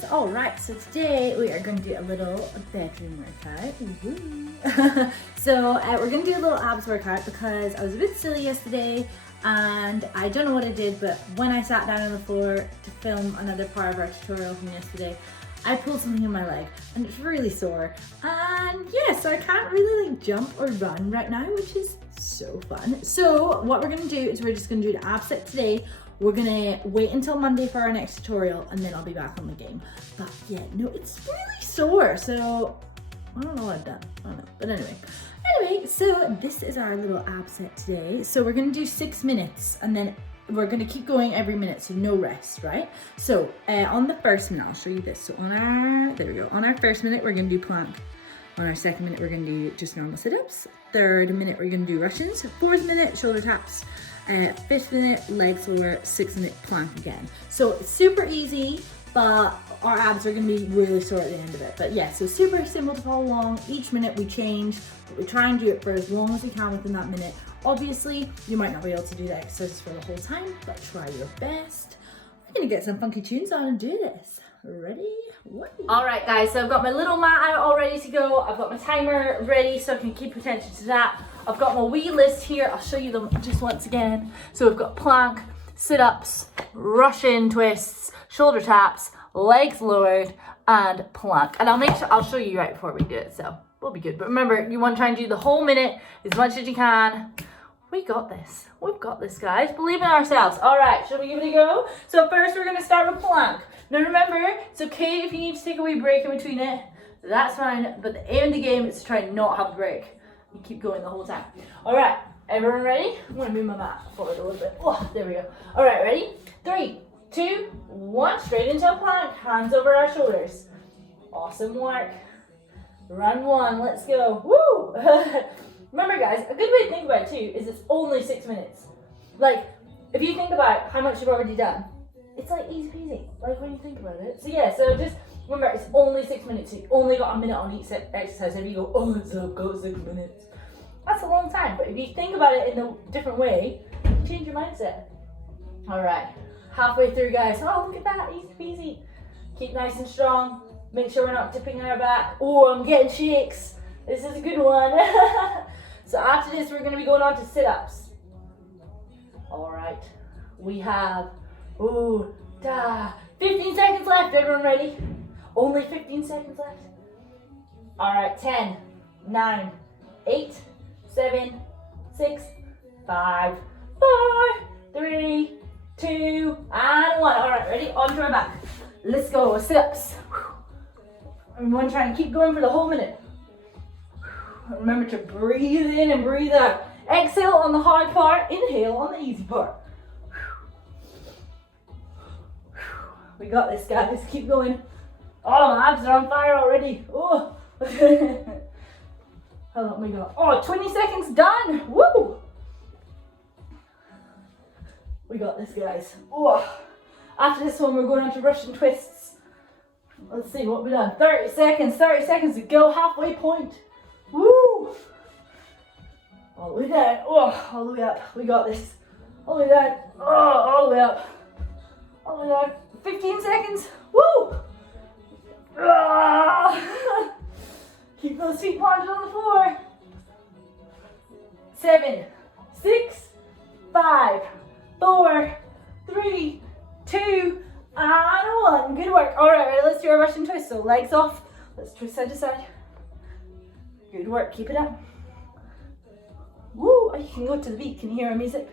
guys. All right, so today we are going to do a little bedroom workout. So we're going to do a little abs workout because I was a bit silly yesterday and I don't know what I did, but when I sat down on the floor to film another part of our tutorial from yesterday, I pulled something in my leg and it's really sore. And yeah, so I can't really like jump or run right now, which is so fun. So what we're going to do is we're just going to do the ab set today. We're gonna wait until Monday for our next tutorial and then I'll be back on the game. But yeah, no, it's really sore. So I don't know what I've done. I don't know. But anyway, so this is our little ab set today. So we're gonna do 6 minutes and then we're gonna keep going every minute, so no rest, right? So on the first minute, I'll show you this. So there we go. On our first minute, we're gonna do plank. On our second minute, we're gonna do just normal sit-ups. Third minute, we're gonna do Russians. Fourth minute, shoulder taps. 5th minute, legs lower. 6th minute, plank again. So it's super easy, but our abs are gonna be really sore at the end of it. But yeah, so super simple to follow along. Each minute we change, but we try and do it for as long as we can within that minute. Obviously, you might not be able to do the exercises for the whole time, but try your best. I'm gonna get some funky tunes on and do this. Ready? What? All right, guys, so I've got my little mat out all ready to go. I've got my timer ready so I can keep attention to that. I've got my wee list here. I'll show you them just once again. So we've got plank, sit-ups, Russian twists, shoulder taps, legs lowered, and plank. And I'll show you right before we do it, so we'll be good. But remember, you want to try and do the whole minute as much as you can. We got this. We've got this, guys. Believe in ourselves. All right, shall we give it a go? So first we're gonna start with plank. Now remember, it's okay if you need to take a wee break in between it. That's fine, but the aim of the game is to try and not have a break. You keep going the whole time. All right, everyone ready? I'm gonna move my mat forward a little bit. Oh, there we go. All right, ready? 3, 2, 1, straight into a plank. Hands over our shoulders. Awesome work. Run 1, let's go. Woo! Remember guys, a good way to think about it too is it's only 6 minutes. Like, if you think about how much you've already done, it's like easy peasy, like when you think about it. So yeah, so just remember it's only 6 minutes, so you only got a minute on each exercise. If you go, oh, it's got 6 minutes, that's a long time. But if you think about it in a different way, change your mindset. All right, halfway through guys. Oh, look at that, easy peasy. Keep nice and strong. Make sure we're not tipping our back. Oh, I'm getting shakes. This is a good one. So after this, we're gonna be going on to sit-ups. All right, we have, 15 seconds left. Everyone ready? Only 15 seconds left. All right, 10, 9, 8, 7, 6, 5, 4, 3, 2, and 1. All right, ready? On to our back. Let's go, sit-ups. Everyone try and keep going for the whole minute. Remember to breathe in and breathe out. Exhale on the hard part, inhale on the easy part. We got this, guys. Keep going. Oh, my abs are on fire already. Oh. How long we got? Oh, 20 seconds done. Woo! We got this, guys. Oh. After this one, we're going on to Russian twists. Let's see what we've done. 30 seconds to go. Halfway point. Woo! All the way down. Oh, all the way up. We got this. All the way down. Oh, all the way up. All the way down. 15 seconds. Woo! Ah! Keep those feet planted on the floor. 7, 6, 5, 4, 3, 2, and 1. Good work. All right, let's do our Russian twist. So legs off. Let's twist side to side. Good work. Keep it up. Woo! You can go to the beat. Can you hear our music?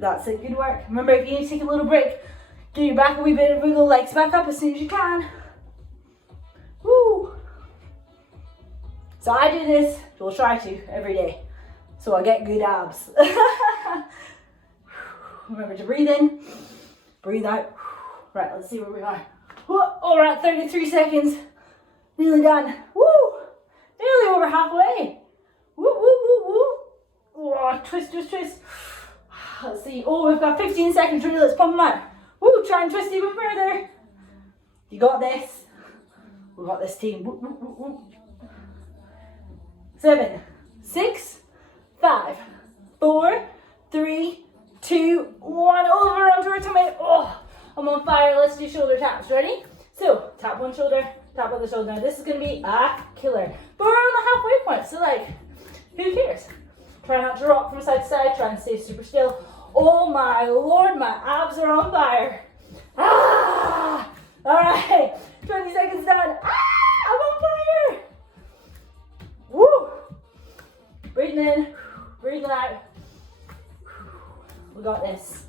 That's it. Good work. Remember, if you need to take a little break, give your back a wee bit of wiggle, legs back up as soon as you can. Woo! So I do this, we'll try to, every day. So I get good abs. Remember to breathe in, breathe out. Right, let's see where we are. All right, 33 seconds. Nearly done. Woo! Nearly over halfway. Woo, woo, woo, woo. Oh, twist, twist, twist. Let's see. Oh, we've got 15 seconds. Really, let's pump them out. Woo, try and twist even further. You got this. We got this team. Woo, woo, woo, woo. 7, 6, 5, 4, 3, 2, 1. Over onto our tummy. Oh, shoulder. Now this is gonna be a killer. But we're on the halfway point, so like, who cares? Try not to rock from side to side, try and stay super still. Oh my lord, my abs are on fire. Ah! Alright, 20 seconds done. Ah! I'm on fire! Woo! Breathing in, breathing out. We got this.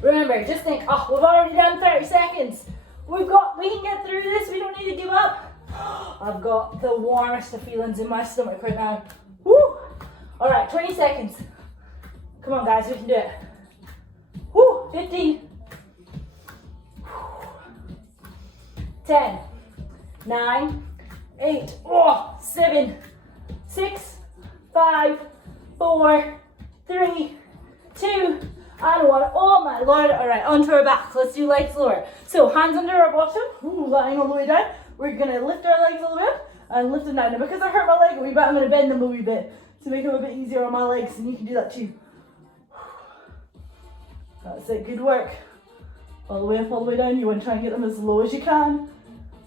Remember, just think, oh, we've already done 30 seconds. We can get through this, we don't need to give up. I've got the warmest of feelings in my stomach right now. Woo! Alright, 20 seconds. Come on guys, we can do it. Woo! 15. 10. 9. 8. 7. 6. 5. 4. 3. 2. And 1. Oh my lord. Alright, onto our back. Let's do legs lower. So, hands under our bottom. Lying all the way down. We're going to lift our legs a little bit and lift them down. Now, because I hurt my leg a wee bit, I'm going to bend them a wee bit to make them a bit easier on my legs, and you can do that too. That's it. Good work. All the way up, all the way down. You want to try and get them as low as you can.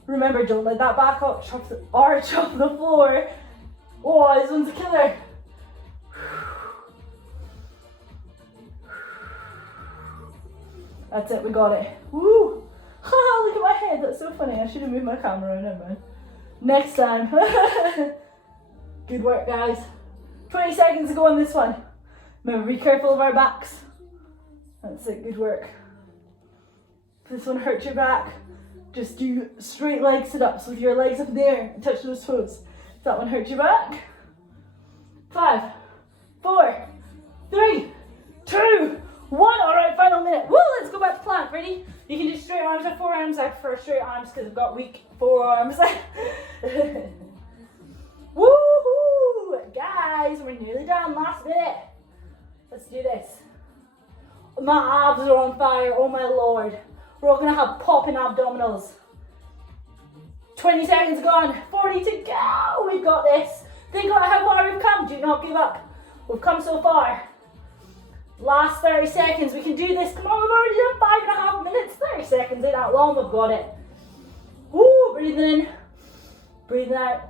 Remember, don't let that back up arch off the floor. Oh, this one's a killer. That's it, we got it. Woo! Look at my head, that's so funny. I should have moved my camera around, never mind. Next time. Good work, guys. 20 seconds to go on this one. Remember, be careful of our backs. That's it, good work. If this one hurts your back, just do straight leg sit-ups with your legs up in the air and touch those toes. If that one hurts your back. 5, 4, 3, 2, 1. Alright, final minute. Woo, let's go back to plank. Ready? You can do straight arms or forearms. I prefer straight arms because I've got weak forearms. Woohoo! Guys, we're nearly done. Last minute. Let's do this. My abs are on fire. Oh my lord. We're all going to have popping abdominals. 20 seconds gone. 40 to go. We've got this. Think about how far we've come. Do not give up. We've come so far. Last 30 seconds. We can do this. Come on, we've already done 5.5 minutes. 30 seconds ain't that long. We've got it. Woo, breathing in. Breathing out.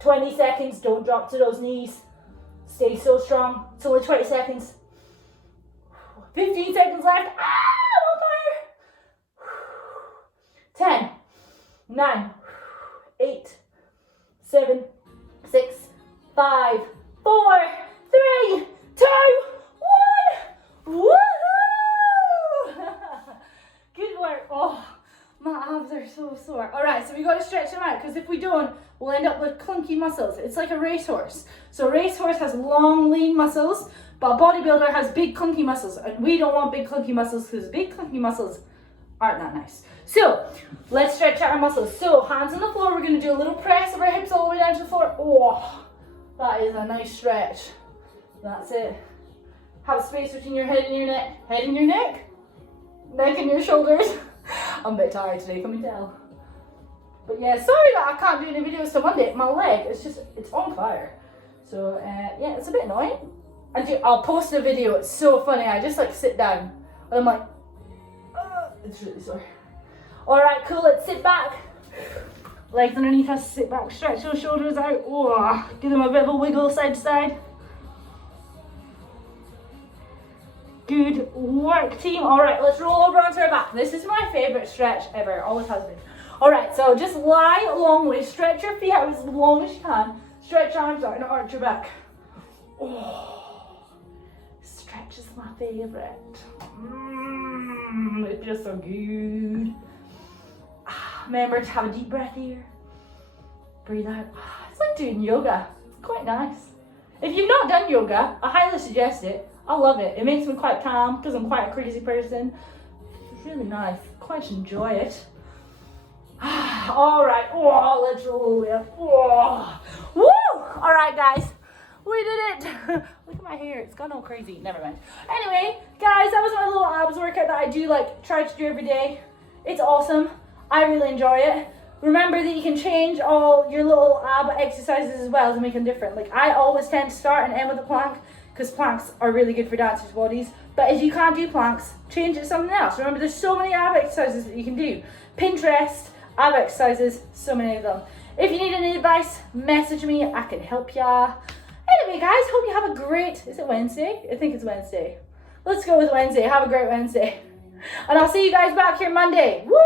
20 seconds. Don't drop to those knees. Stay so strong. It's only 20 seconds. 15 seconds left. Ah, I'm on fire. 10, 9, 8, 7, 6, 5, 4, 3, 2, 1. Woohoo! Good work. Oh, my abs are so sore. All right, so we got to stretch them out because if we don't, we'll end up with clunky muscles. It's like a racehorse. So a racehorse has long, lean muscles, but a bodybuilder has big clunky muscles, and we don't want big clunky muscles because big clunky muscles aren't that nice. So let's stretch out our muscles. So hands on the floor, we're going to do a little press of our hips all the way down to the floor. Oh, that is a nice stretch. That's it. Have space between your head and your neck. Head and your neck. Neck and your shoulders. I'm a bit tired today, can you tell? But yeah, sorry that I can't do any videos till Monday. My leg, it's on fire. So yeah, it's a bit annoying. I'll post a video, it's so funny. I just like sit down and I'm like, it's really sore. All right, cool, let's sit back. Legs underneath us, sit back, stretch those shoulders out. Oh, give them a bit of a wiggle side to side. Good work, team. All right, let's roll over onto our back. This is my favorite stretch ever, always has been. All right, so just lie a long way, stretch your feet out as long as you can. Stretch your arms out and arch your back. Oh, stretch is my favorite. It feels so good. Remember to have a deep breath here. Breathe out. It's like doing yoga. It's quite nice. If you've not done yoga, I highly suggest it. I love it. It makes me quite calm because I'm quite a crazy person. It's really nice. Quite enjoy it. All right. Oh, let's roll all the way up. Oh. Woo! All right, guys. We did it. Look at my hair. It's gone all crazy. Never mind. Anyway, guys, that was my little abs workout that I do try to do every day. It's awesome. I really enjoy it. Remember that you can change all your little ab exercises as well to make them different. Like I always tend to start and end with a plank because planks are really good for dancers' bodies. But if you can't do planks, change it to something else. Remember, there's so many ab exercises that you can do. Pinterest ab exercises, so many of them. If you need any advice, message me, I can help ya. Anyway guys, hope you have a great, is it Wednesday? I think it's Wednesday. Let's go with Wednesday. Have a great Wednesday. And I'll see you guys back here Monday. Woo!